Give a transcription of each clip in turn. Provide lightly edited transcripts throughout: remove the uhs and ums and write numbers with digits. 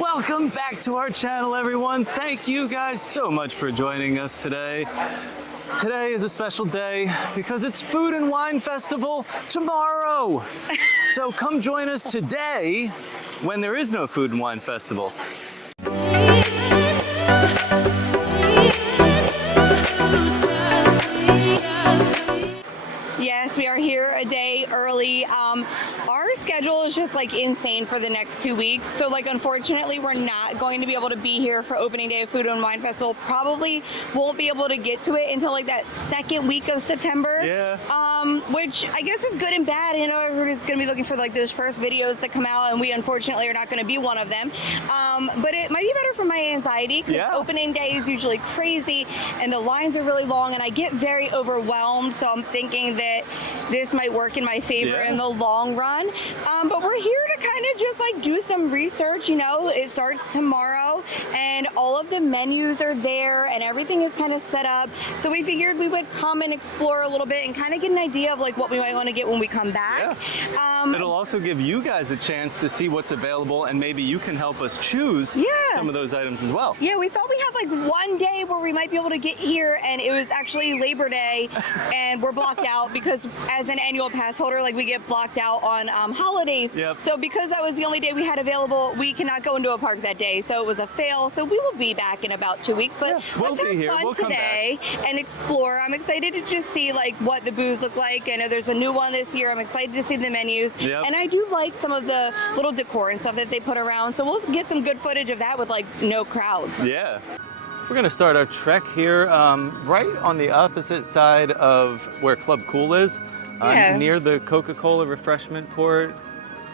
Welcome back to our channel, everyone. Thank you guys so much for joining us today. Today is a special day because it's Food and Wine Festival tomorrow. So come join us today when there is no Food and Wine Festival. Yes, we are here a day early. Our schedule is just like insane for the next 2 weeks. So like, unfortunately, we're not going to be able to be here for opening day of Food and Wine Festival. Probably won't be able to get to it until like that second week of September. Yeah. Which I guess is good and bad. You know, everybody's going to be looking for like those first videos that come out, and we unfortunately are not going to be one of them. But it might be better for my anxiety because opening day is usually crazy and the lines are really long and I get very overwhelmed. So I'm thinking that this might work in my favor in the long run. But we're here to kind of just like do some research. You know, it starts tomorrow and all of the menus are there and everything is kind of set up. So we figured we would come and explore a little bit and kind of get an idea of like what we might want to get when we come back. It'll also give you guys a chance to see what's available, and maybe you can help us choose some of those items as well. Yeah, we thought we had like one day where we might be able to get here, and it was actually Labor Day and we're blocked out because as an annual pass holder, like we get blocked out on holidays. So because that was the only day we had available, we cannot go into a park that day. So it was a fail. So we will be back in about 2 weeks, but we'll let's have fun today and explore. I'm excited to just see like what the booths look like. I know there's a new one this year. I'm excited to see the menus. And I do like some of the little decor and stuff that they put around. So we'll get some good footage of that with like no crowds. Yeah. We're gonna start our trek here right on the opposite side of where Club Cool is, near the Coca-Cola refreshment port.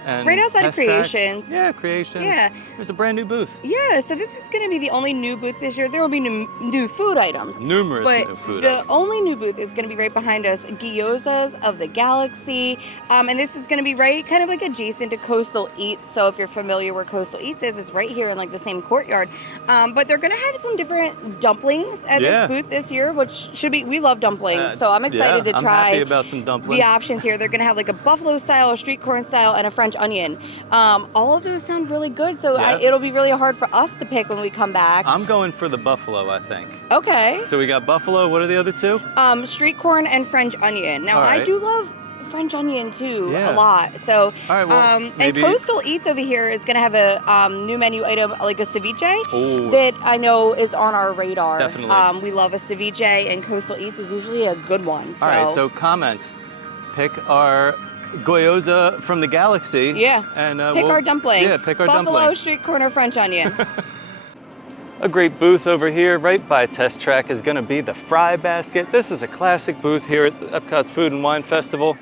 And right outside of Creations. Yeah, Creations. Yeah. There's a brand new booth. Yeah, so this is going to be the only new booth this year. There will be new food items. Numerous new food items. The only new booth is going to be right behind us, Gyozas of the Galaxy. And this is going to be right kind of like adjacent to Coastal Eats. So if you're familiar where Coastal Eats is, it's right here in like the same courtyard. But they're going to have some different dumplings at this booth this year, which should be, we love dumplings. So I'm excited to try I'm happy about some dumplings. The options here. They're going to have like a buffalo style, a street corn style, and a French onion. All of those sound really good, so it'll be really hard for us to pick when we come back. I'm going for the buffalo, I think. Okay. So we got buffalo. What are the other two? Street corn and French onion. Now I do love French onion too a lot. So and Coastal Eats over here is going to have a new menu item like a ceviche that I know is on our radar. Definitely. We love a ceviche, and Coastal Eats is usually a good one. So. All right. So comments. Pick our gyoza from the Galaxy. Yeah. And pick our dumpling. Yeah, pick our buffalo, dumpling. street corner, French onion. A great booth over here right by Test Track is going to be the Fry Basket. This is a classic booth here at the EPCOT Food and Wine Festival.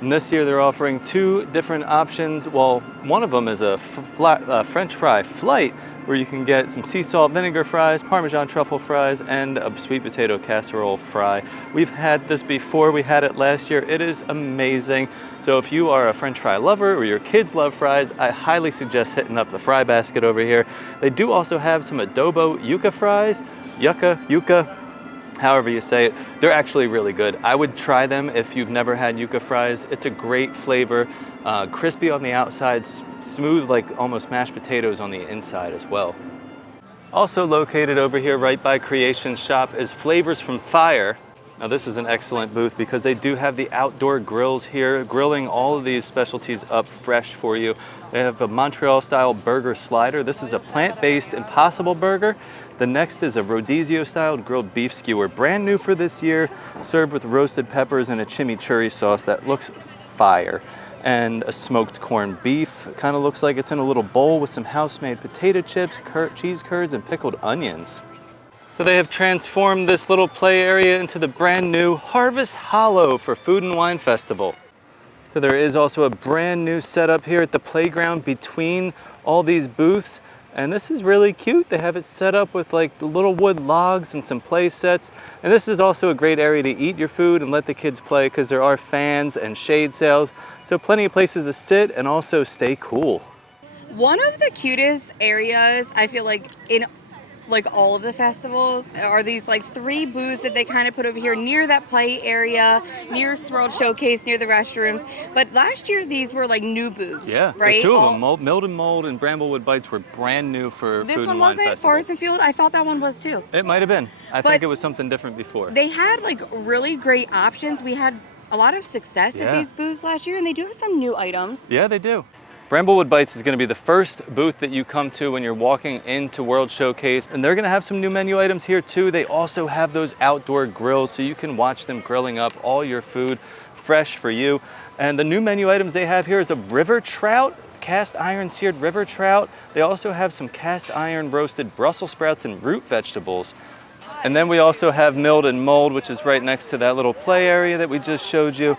And this year they're offering two different options. Well, one of them is a French fry flight where you can get some sea salt vinegar fries, Parmesan truffle fries, and a sweet potato casserole fry. We've had this before. We had it last year. It is amazing. So if you are a French fry lover or your kids love fries, I highly suggest hitting up the Fry Basket over here. They do also have some adobo yuca fries, yuca, however you say it. They're actually really good. I would try them if you've never had yuca fries. It's a great flavor, crispy on the outside, smooth like almost mashed potatoes on the inside as well. Also located over here right by Creations Shop is Flavors from Fire. Now this is an excellent booth because they do have the outdoor grills here, grilling all of these specialties up fresh for you. They have a Montreal style burger slider. This is a plant-based Impossible Burger. The next is a Rodizio style grilled beef skewer, brand new for this year, served with roasted peppers and a chimichurri sauce that looks fire. And a smoked corned beef, kind of looks like it's in a little bowl with some house-made potato chips, cheese curds, and pickled onions. So they have transformed this little play area into the brand new Harvest Hollow for Food and Wine Festival. So there is also a brand new setup here at the playground between all these booths. And this is really cute. They have it set up with like the little wood logs and some play sets. And this is also a great area to eat your food and let the kids play because there are fans and shade sails. So plenty of places to sit and also stay cool. One of the cutest areas I feel like in like all of the festivals are these like 3 booths that they kind of put over here near that play area, near World Showcase, near the restrooms. But last year these were like new booths. Yeah, right. The two of them, Milled and Mold and Bramblewood Bites, were brand new for This Food one and Wine wasn't Festival. Forest and Field. I thought that one was too. It might have been. I But think it was something different before. They had like really great options. We had a lot of success at these booths last year, and they do have some new items. Yeah, they do. Bramblewood Bites is going to be the first booth that you come to when you're walking into World Showcase, and they're going to have some new menu items here too. They also have those outdoor grills, so you can watch them grilling up all your food fresh for you. And the new menu items they have here is a river trout, cast iron seared river trout. They also have some cast iron roasted Brussels sprouts and root vegetables. And then we also have Milled and Mold, which is right next to that little play area that we just showed you.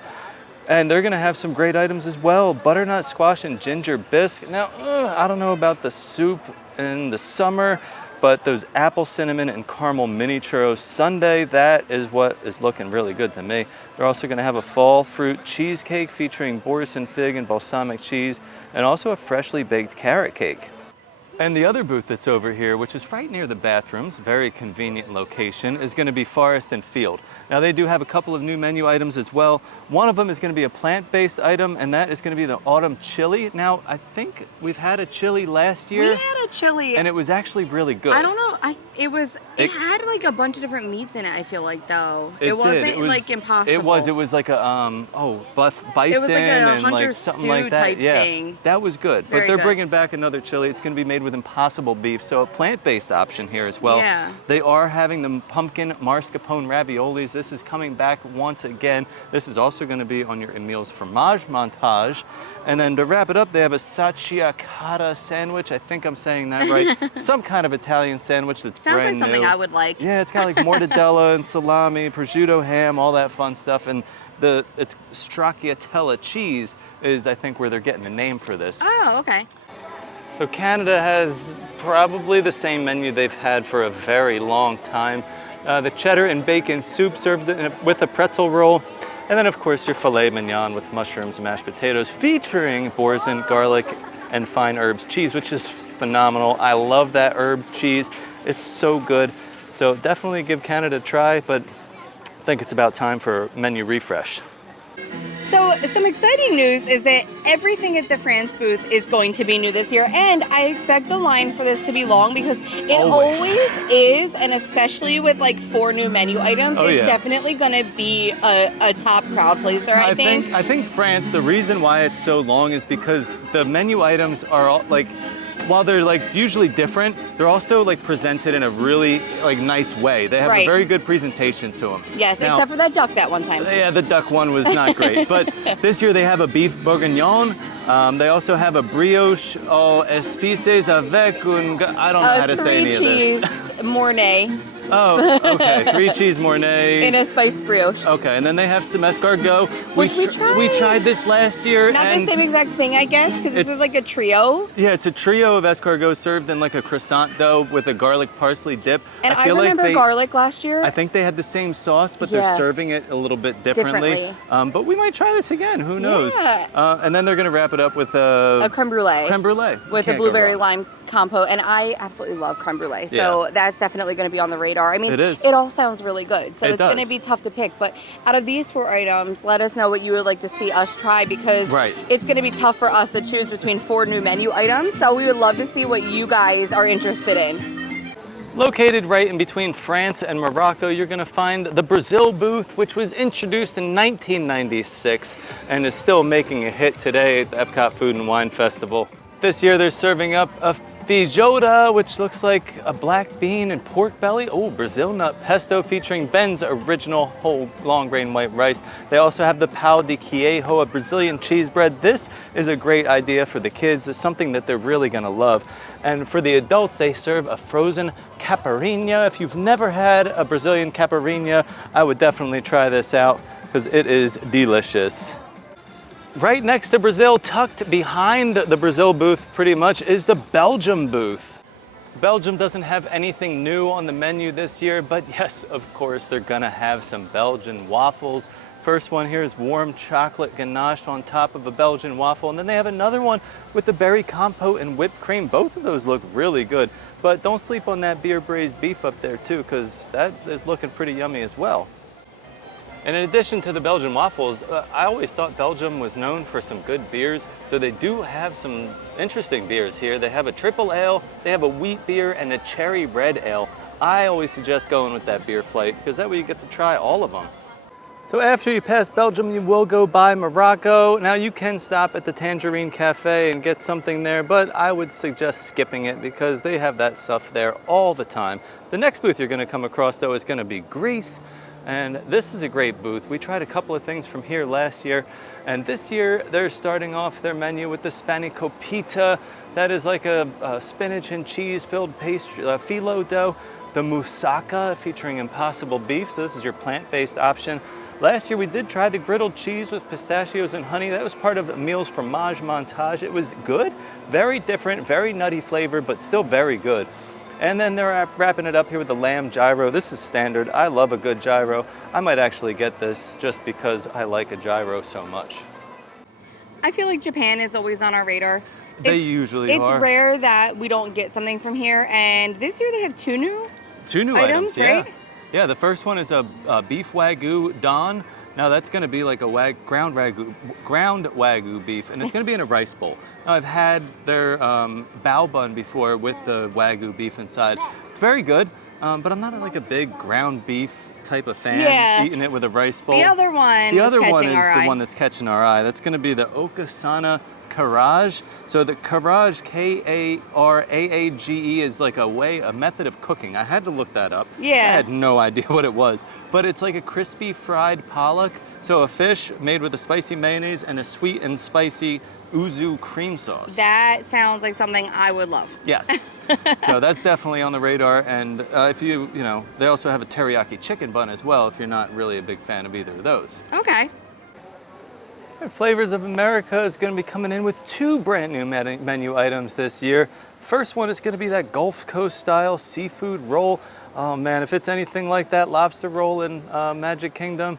And they're gonna have some great items as well. Butternut squash and ginger bisque. Now, I don't know about the soup in the summer, but those apple cinnamon and caramel mini churros sundae, that is what is looking really good to me. They're also gonna have a fall fruit cheesecake featuring Boris and fig and balsamic cheese, and also a freshly baked carrot cake. And the other booth that's over here, which is right near the bathrooms, very convenient location, is going to be Forest and Field. Now they do have a couple of new menu items as well. One of them is going to be a plant-based item, and that is going to be the autumn chili. Now, I think we've had a chili last year. We had a chili. And it was actually really good. I don't know. It had like a bunch of different meats in it, I feel like, though. It wasn't like Impossible. It was like a, bison it was like a and like hunter something like that. type Yeah, thing. that was good. Very but they're good. bringing back another chili. It's going to be made with Impossible beef, so a plant-based option here as well. Yeah. They are having the pumpkin mascarpone raviolis. This is coming back once again. This is also going to be on your Emil's fromage montage. And then to wrap it up, they have a sacciacata sandwich. I think I'm saying that right. Some kind of Italian sandwich that's Sounds brand like something new. I would like. Yeah, it's got like mortadella and salami, prosciutto ham, all that fun stuff. And it's stracciatella cheese is, I think, where they're getting the name for this. Oh, okay. So Canada has probably the same menu they've had for a very long time. The cheddar and bacon soup served with a pretzel roll. And then, of course, your filet mignon with mushrooms and mashed potatoes featuring boursin, garlic, and fine herbs cheese, which is phenomenal. I love that herbs cheese. It's so good. So definitely give Canada a try, but I think it's about time for a menu refresh. So some exciting news is that everything at the France booth is going to be new this year, and I expect the line for this to be long because it always is, and especially with like 4 new menu items, it's definitely going to be a top crowd pleaser, I think. I think France, the reason why it's so long is because the menu items are all like, while they're like usually different, they're also like presented in a really like nice way. They have a very good presentation to them. Yes, now, except for that duck that one time. Yeah, the duck one was not great. But this year they have a beef bourguignon. They also have a brioche aux épices avec un, I don't know how to say any of this. 3 cheese Mornay. Oh, okay. 3 cheese Mornay. In a spiced brioche. Okay, and then they have some escargot. Which we tried. We tried this last year. Not the same exact thing, I guess, because this is like a trio. Yeah, it's a trio of escargot served in like a croissant dough with a garlic parsley dip. And I remember garlic last year. I think they had the same sauce, but they're serving it a little bit differently. But we might try this again. Who knows? Yeah. And then they're going to wrap it up with a creme brulee. Creme brulee. With a blueberry lime compote. And I absolutely love creme brulee. So that's definitely going to be on the radar. I mean, it all sounds really good. So it's going to be tough to pick. But out of these 4 items, let us know what you would like to see us try, because it's going to be tough for us to choose between 4 new menu items. So we would love to see what you guys are interested in. Located right in between France and Morocco, you're going to find the Brazil booth, which was introduced in 1996 and is still making a hit today at the EPCOT Food and Wine Festival. This year they're serving up a feijoada, which looks like a black bean and pork belly. Oh, Brazil nut pesto featuring Ben's original whole long grain white rice. They also have the pão de queijo, a Brazilian cheese bread. This is a great idea for the kids. It's something that they're really gonna love. And for the adults, they serve a frozen caipirinha. If you've never had a Brazilian caipirinha, I would definitely try this out because it is delicious. Right next to Brazil, tucked behind the Brazil booth pretty much, is the Belgium booth. Belgium doesn't have anything new on the menu this year, but yes, of course, they're gonna have some Belgian waffles First one here is warm chocolate ganache on top of a Belgian waffle, and then they have another one with the berry compote and whipped cream. Both of those look really good, but don't sleep on that beer braised beef up there too, because that is looking pretty yummy as well. And in addition to the Belgian waffles, I always thought Belgium was known for some good beers, so they do have some interesting beers here. They have a triple ale, they have a wheat beer, and a cherry red ale. I always suggest going with that beer flight, because that way you get to try all of them. So after you pass Belgium, you will go by Morocco. Now you can stop at the Tangerine Cafe and get something there, but I would suggest skipping it because they have that stuff there all the time. The next booth you're gonna come across though is gonna be Greece. And this is a great booth. We tried a couple of things from here last year, and this year they're starting off their menu with the spanakopita. That is like a spinach and cheese filled pastry, phyllo dough. The moussaka featuring impossible beef, so this is your plant-based option. Last year we did try the griddled cheese with pistachios and honey. That was part of Meals Fromage Montage. It was good, very different, very nutty flavor, but still very good. And then they're wrapping it up here with the lamb gyro. This is standard. I love a good gyro. I might actually get this just because I like a gyro so much. I feel like Japan is always on our radar. They usually are. It's rare that we don't get something from here, and this year they have two new items, yeah. right? Yeah, the first one is a beef wagyu don. Now that's going to be like a ground wagyu beef, and it's going to be in a rice bowl. Now I've had their bao bun before with the wagyu beef inside. It's very good, but I'm not like a big ground beef type of fan, eating it with a rice bowl. The other one is the one that's catching our eye. That's going to be the Okasana Karage. So the Karage, K-A-R-A-A-G-E, is like a method of cooking. I had to look that up. Yeah. I had no idea what it was. But it's like a crispy fried pollock. So a fish made with a spicy mayonnaise and a sweet and spicy yuzu cream sauce. That sounds like something I would love. Yes. So that's definitely on the radar. And if you know, they also have a teriyaki chicken bun as well if you're not really a big fan of either of those. Okay. Flavors of America is going to be coming in with two brand new menu items this year. First one is going to be that Gulf Coast style seafood roll. Oh man, if it's anything like that lobster roll in Magic Kingdom,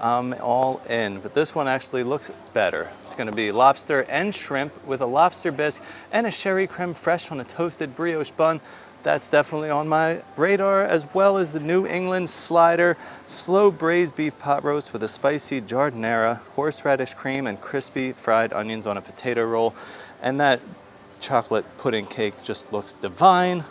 I'm all in. But this one actually looks better. It's going to be lobster and shrimp with a lobster bisque and a sherry creme fraiche on a toasted brioche bun. That's definitely on my radar, as well as the New England slider, slow braised beef pot roast with a spicy jardinera, horseradish cream, and crispy fried onions on a potato roll. And that chocolate pudding cake just looks divine.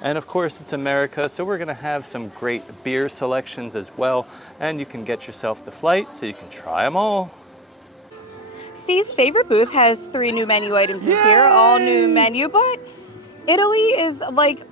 And of course, it's America, so we're gonna have some great beer selections as well. And you can get yourself the flight so you can try them all. Steve's favorite booth has 3 new menu items this year, all new menu, but Italy is like,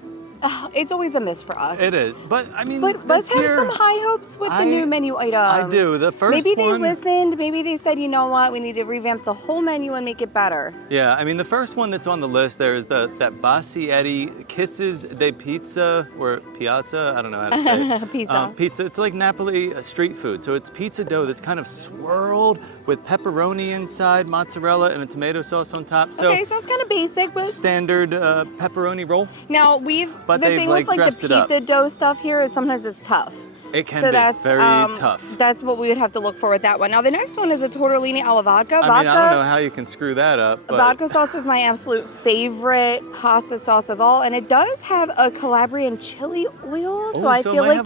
it's always a miss for us. It is, but I mean, but let's have some high hopes with the new menu items. I do. The first maybe one. Maybe they listened. Maybe they said, you know what, we need to revamp the whole menu and make it better. Yeah, I mean, the first one that's on the list there is that Basietti Kisses de Pizza, or Piazza. I don't know how to say it. Pizza. Pizza. It's like Napoli street food. So it's pizza dough that's kind of swirled with pepperoni inside, mozzarella, and a tomato sauce on top. So okay, so it's kind of basic, but standard pepperoni roll. Now the thing with like the pizza dough stuff here is sometimes it's tough. It can be very tough. That's what we would have to look for with that one. Now the next one is a tortellini alla vodka. I mean, I don't know how you can screw that up. But vodka sauce is my absolute favorite pasta sauce of all, and it does have a Calabrian chili oil, so I feel like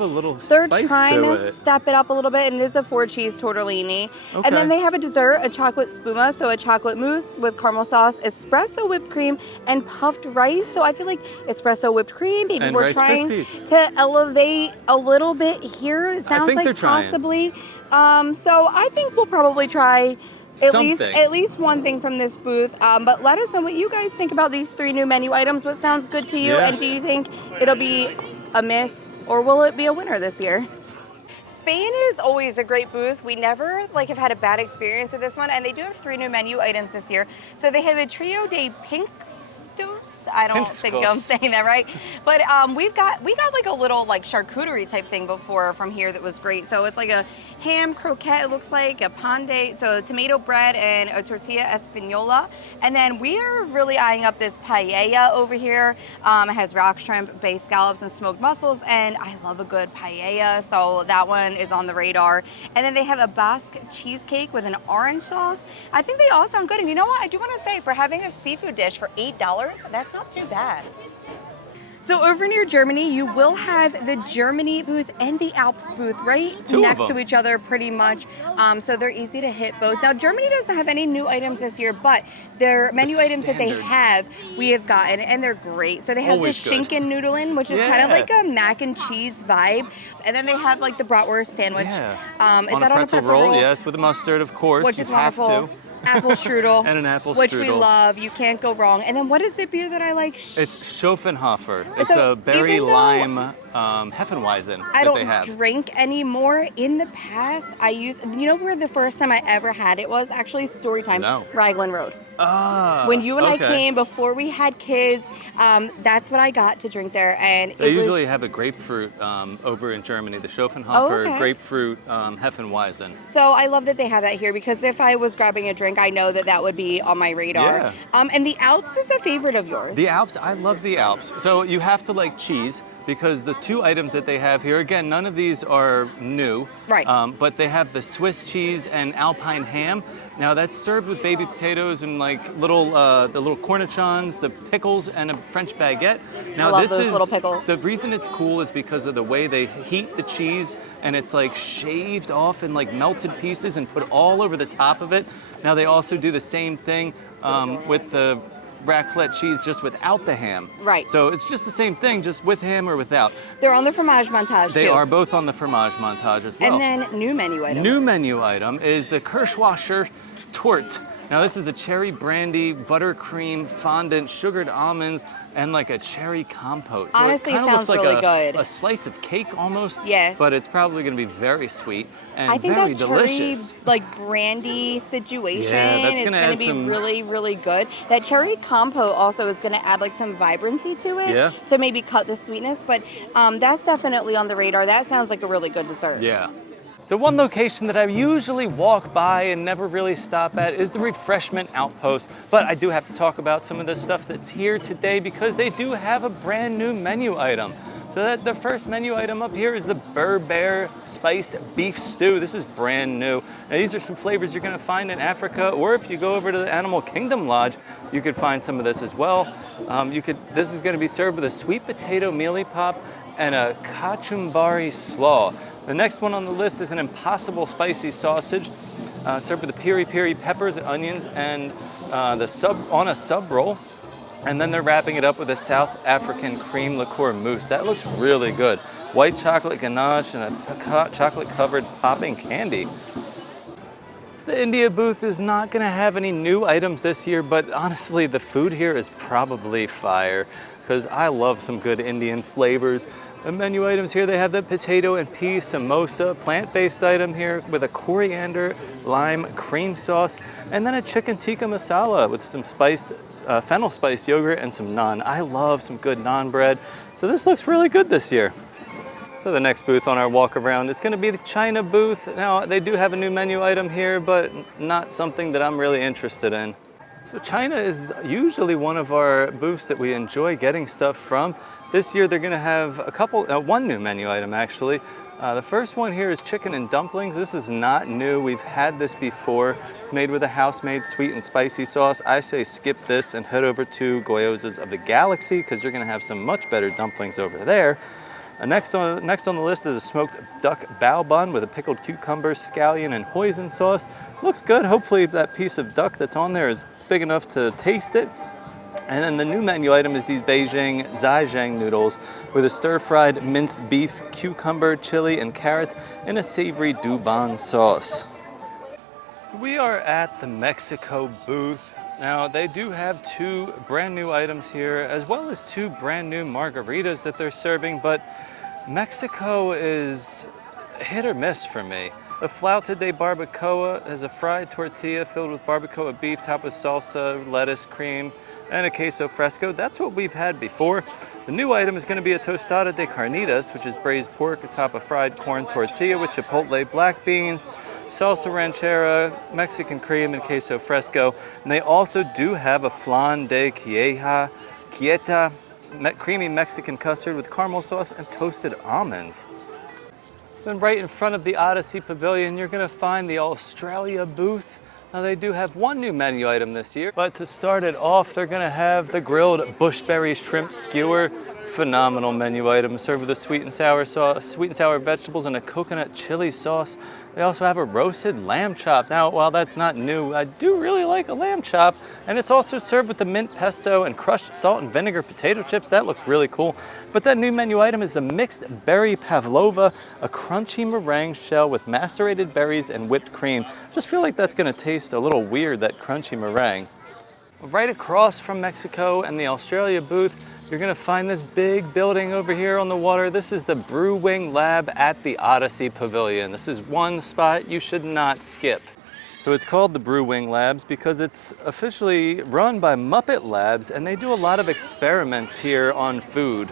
they're trying to step it up a little bit, and it is a 4-cheese tortellini. Okay. And then they have a dessert, a chocolate spuma, so a chocolate mousse with caramel sauce, espresso whipped cream, and puffed rice. So I feel like espresso whipped cream, maybe we're trying to elevate a little bit here. It sounds like possibly. So I think we'll probably try at least one thing from this booth. But let us know what you guys think about these 3 new menu items. What sounds good to you? And do you think it'll be a miss or will it be a winner this year? Spain is always a great booth. We never have had a bad experience with this one, and they do have 3 new menu items this year. So they have a trio de pinkstos. I don't think I'm saying that right, but we got like a little like charcuterie type thing before from here that was great. So it's like a ham croquette, it looks like, a pan so tomato bread and a tortilla española. And then we are really eyeing up this paella over here. It has rock shrimp, bay scallops, and smoked mussels, and I love a good paella, so that one is on the radar. And then they have a Basque cheesecake with an orange sauce. I think they all sound good, and you know what? I do want to say, for having a seafood dish for $8, that's not too bad. So over near Germany, you will have the Germany booth and the Alps booth right next to each other pretty much. So they're easy to hit both. Now, Germany doesn't have any new items this year, but their menu items that they have, we have gotten, and they're great. So they have this Schinken Nudeln, which is kind of like a mac and cheese vibe. And then they have like the bratwurst sandwich. Yeah. Is that on a pretzel roll? Yes, with the mustard, of course. Which is wonderful. Have to. Apple strudel. And an apple which strudel. we love. You can't go wrong. And then what is the beer that I like? It's Schopenhofer. It's a berry lime Hefeweizen I that they have. don't drink anymore. In the past, I used, you know where the first time I ever had it was? Actually, story time. No. Raglan Road. Ah, when you and I came before we had kids, that's what I got to drink there. And they usually have a grapefruit over in Germany, the Schopenhofer grapefruit Hefeweizen. So I love that they have that here, because if I was grabbing a drink, I know that that would be on my radar. Yeah. And the Alps is a favorite of yours. The Alps, I love the Alps. So you have to like cheese, because the two items that they have here, again, none of these are new. Right. But they have the Swiss cheese and Alpine ham. Now that's served with baby potatoes and like little the little cornichons, the pickles, and a French baguette. Now I love those little pickles. The reason it's cool is because of the way they heat the cheese, and it's like shaved off in like melted pieces and put all over the top of it. Now they also do the same thing with the raclette cheese, just without the ham. Right. So it's just the same thing, just with ham or without. They're on the fromage montage They too. are both on the fromage montage as well. And then new menu item. New menu item is the Kirschwasser Torte. Now this is a cherry brandy, buttercream, fondant, sugared almonds, and like a cherry compote. So honestly, it kind of sounds looks like really good. a slice of cake almost. Yes. But it's probably going to be very sweet and I think very that delicious. cherry, like brandy situation, Yeah, that's is gonna going add to be some- really, really good. That cherry compote also is going to add like some vibrancy to it. Yeah. To maybe cut the sweetness, but that's definitely on the radar. That sounds like a really good dessert. Yeah. So one location that I usually walk by and never really stop at is the Refreshment Outpost. But I do have to talk about some of the stuff that's here today, because they do have a brand new menu item. So the first menu item up here is the Berber Spiced Beef Stew. This is brand new. Now these are some flavors you're gonna find in Africa, or if you go over to the Animal Kingdom Lodge, you could find some of this as well. This is gonna be served with a sweet potato mealy pop and a kachumbari slaw. The next one on the list is an Impossible Spicy Sausage, served with the piri-piri peppers and onions and on a sub roll. And then they're wrapping it up with a South African cream liqueur mousse. That looks really good. White chocolate ganache and a chocolate-covered popping candy. So the India booth is not gonna have any new items this year, but honestly, the food here is probably fire, because I love some good Indian flavors. The menu items here, they have the potato and pea samosa, plant-based item here with a coriander lime cream sauce, and then a chicken tikka masala with some spiced fennel spiced yogurt and some naan. I love some good naan bread. So this looks really good this year. So the next booth on our walk around is gonna be the China booth. Now they do have a new menu item here, but not something that I'm really interested in. So China is usually one of our booths that we enjoy getting stuff from. This year they're gonna have one new menu item actually. The first one here is chicken and dumplings. This is not new, we've had this before. It's made with a house-made sweet and spicy sauce. I say skip this and head over to Gyoza's of the Galaxy, because you're gonna have some much better dumplings over there. Next on the list is a smoked duck bao bun with a pickled cucumber, scallion, and hoisin sauce. Looks good. Hopefully that piece of duck that's on there is big enough to taste it. And then the new menu item is these Beijing zhajiang noodles with a stir-fried minced beef, cucumber, chili, and carrots in a savory Douban sauce. So we are at the Mexico booth. Now they do have two brand new items here, as well as two brand new margaritas that they're serving, but Mexico is hit or miss for me. The flauta de barbacoa is a fried tortilla filled with barbacoa beef topped with salsa, lettuce, cream, and a queso fresco. That's what we've had before. The new item is going to be a tostada de carnitas, which is braised pork atop a fried corn tortilla with chipotle black beans, salsa ranchera, Mexican cream, and queso fresco. And they also do have a flan de quieta, creamy Mexican custard with caramel sauce and toasted almonds. Then right in front of the Odyssey Pavilion, you're going to find the Australia booth. Now they do have one new menu item this year, but to start it off, they're gonna have the grilled bushberry shrimp skewer. Phenomenal menu item, served with a sweet and sour sauce, sweet and sour vegetables and a coconut chili sauce. They also have a roasted lamb chop. Now, while that's not new, I do really like a lamb chop, and it's also served with the mint pesto and crushed salt and vinegar potato chips. That looks really cool. But that new menu item is the mixed berry pavlova, a crunchy meringue shell with macerated berries and whipped cream. Just feel like that's gonna taste a little weird, that crunchy meringue. Right across from Mexico and the Australia booth, you're gonna find this big building over here on the water. This is the Brewing Lab at the Odyssey Pavilion. This is one spot you should not skip. So it's called the Brewing Labs because it's officially run by Muppet Labs, and they do a lot of experiments here on food.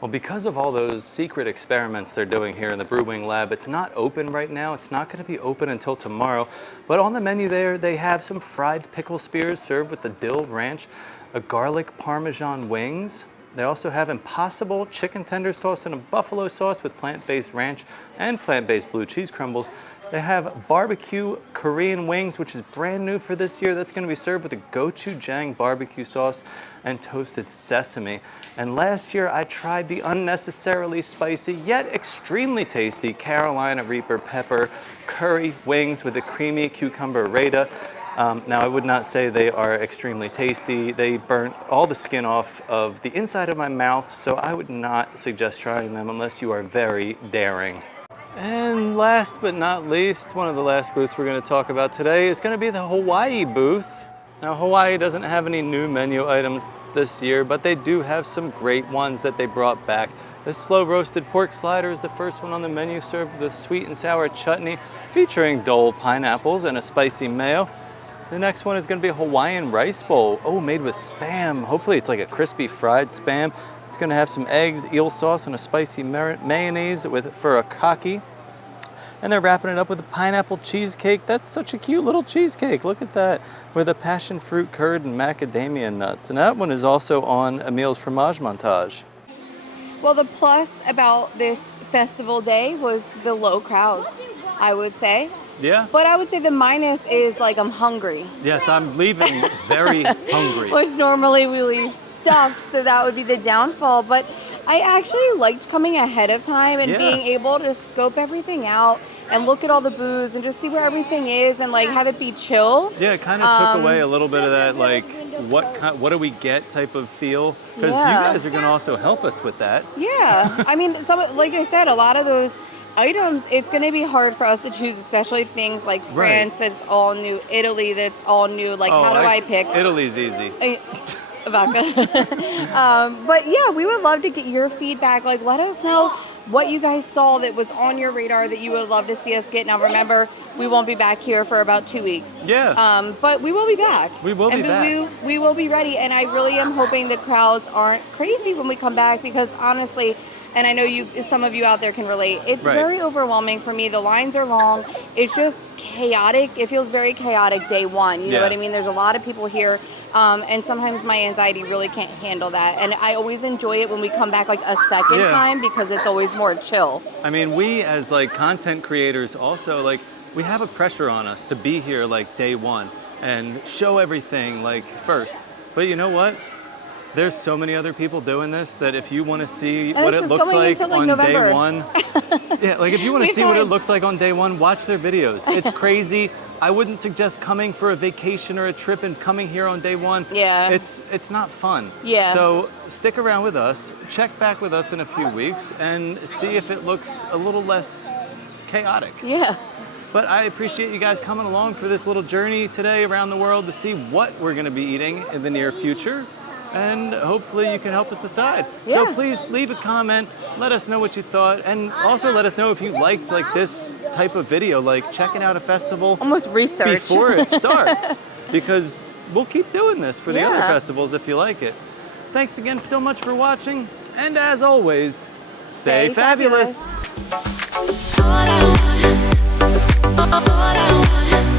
Well, because of all those secret experiments they're doing here in the Brewing Lab, it's not open right now. It's not going to be open until tomorrow. But on the menu there, they have some fried pickle spears served with the dill ranch, a garlic parmesan wings. They also have impossible chicken tenders tossed in a buffalo sauce with plant-based ranch and plant-based blue cheese crumbles. They have barbecue Korean wings, which is brand new for this year. That's going to be served with a gochujang barbecue sauce and toasted sesame. And last year, I tried the unnecessarily spicy, yet extremely tasty Carolina Reaper pepper curry wings with a creamy cucumber raita. Now, I would not say they are extremely tasty. They burnt all the skin off of the inside of my mouth, so I would not suggest trying them unless you are very daring. And last but not least, one of the last booths we're going to talk about today is going to be the Hawaii booth. Now, Hawaii doesn't have any new menu items this year, but they do have some great ones that they brought back. This slow roasted pork slider is the first one on the menu, served with a sweet and sour chutney featuring Dole pineapples and a spicy mayo. The next one is going to be a Hawaiian rice bowl. Oh, made with Spam. Hopefully it's like a crispy fried Spam. It's going to have some eggs, eel sauce, and a spicy mayonnaise for a kaki. And they're wrapping it up with a pineapple cheesecake. That's such a cute little cheesecake. Look at that. With a passion fruit curd and macadamia nuts. And that one is also on Emil's fromage montage. Well, the plus about this festival day was the low crowds, I would say. Yeah. But I would say the minus is like I'm hungry. Yes, I'm leaving very hungry. Which normally we leave stuffed, so that would be the downfall. But I actually liked coming ahead of time and being able to scope everything out and look at all the booths and just see where everything is and like have it be chill. Yeah, it kind of took away a little bit of that like what do we get type of feel, because you guys are going to also help us with that. Yeah. I mean, like I said, a lot of those items, it's going to be hard for us to choose, especially things like France that's all new, Italy that's all new. Like, how do I pick? Italy's easy. But yeah, we would love to get your feedback. Like, let us know what you guys saw that was on your radar that you would love to see us get. Now, remember, we won't be back here for about 2 weeks. Yeah. But we will be back. We will be back. We will be ready. And I really am hoping the crowds aren't crazy when we come back, because honestly, and I know some of you out there can relate, it's very overwhelming for me. The lines are long. It's just chaotic. It feels very chaotic day one. You know what I mean? There's a lot of people here. And sometimes my anxiety really can't handle that. And I always enjoy it when we come back like a second time, because it's always more chill. I mean, we as like content creators also, like, we have a pressure on us to be here like day one and show everything like first. But you know what? There's so many other people doing this that if you want to see what it looks like on day one, like if you want to see what it looks like on day one, watch their videos. It's crazy. I wouldn't suggest coming for a vacation or a trip and coming here on day one. Yeah. It's not fun. Yeah. So stick around with us, check back with us in a few weeks, and see if it looks a little less chaotic. Yeah. But I appreciate you guys coming along for this little journey today around the world to see what we're going to be eating in the near future. And hopefully you can help us decide. So please leave a comment, let us know what you thought, and also let us know if you liked like this type of video, like checking out a festival almost research before it starts. Because we'll keep doing this for the other Yeah. festivals if you like it. Thanks again so much for watching, and as always, stay fabulous. All I want